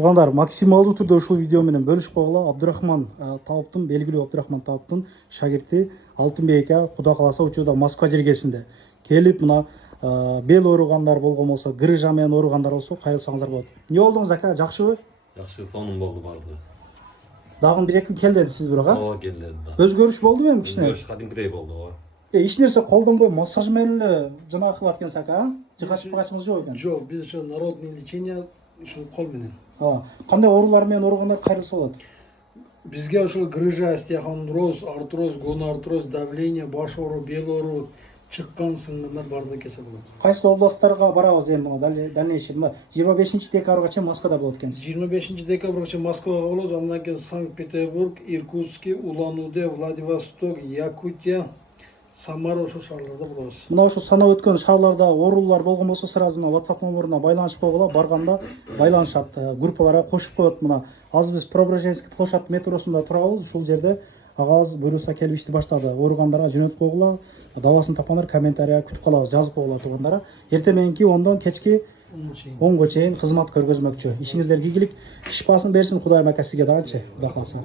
Туугандар, максималдуу түрдө ушул видео менен бөлүшүп койгула. Абдурахман Талыптын, белгилүү Абдурахман Талыптын шагирти Алтынбек ака Куда кааласа учурда Москва жергесинде келип мына бел ооругандар болгон болсо, грыжа менен ооругандар болсо кайрылсаңыздар болот. Эмне болдуңуз ака? Жакшыбы? Жакшы, сонун болду барды. Дагы бир эки күн кел деди сиз бирок, а? Ооба, келди да. Өзгөрүш болдубу эми кичине? Өзгөрүш кадимкидей болду, ооба. Эч нерсе колдонбой массаж менен эле жана кылат экенсиз ака, а? Жыгачып качыңыз жок экен. Жок, биз ошо народный лечение ушул кол менен. Кандай оорулар менен ооругандар кайрылса болот? Бизге ушул грыжа, остеохондроз, артроз, гонартроз, давление, баш оору, бел оору чыккан сынгандар баардыгы келсе болот. Кайсы областтарга барабыз эми дальнейший 25-декабрга чейин Москвада болот экенсиз. 25 декабрга чейин Москвага болот, андан кийин Санкт-Петербург, Иркутский, Улан-Удэ, Владивосток, Якутия, Самара ошол шаарларда болобуз. Мына ошо санап өткөн шаарларда оорулар болгон болсо сразу WhatsApp номеруна байланышып койгула, барганда байланышат, группаларга кошуп коет. Мына азыр биз Преображенский площадь метросунда турабыз, ушул жерде агабыз буйруса келип ишти баштады. Ооругандарга жөнөтүп койгула, дабасын тапкандар комментарийга күтүп калабыз, жазып койгула туугандар. Эртең мененки 10дон кечки 10го чейин кызмат көргөзмөкчү. Ишиңиздерге ийгилик, шипасын берсин Кудайым ака сизге дагычы, Кудай кааласа.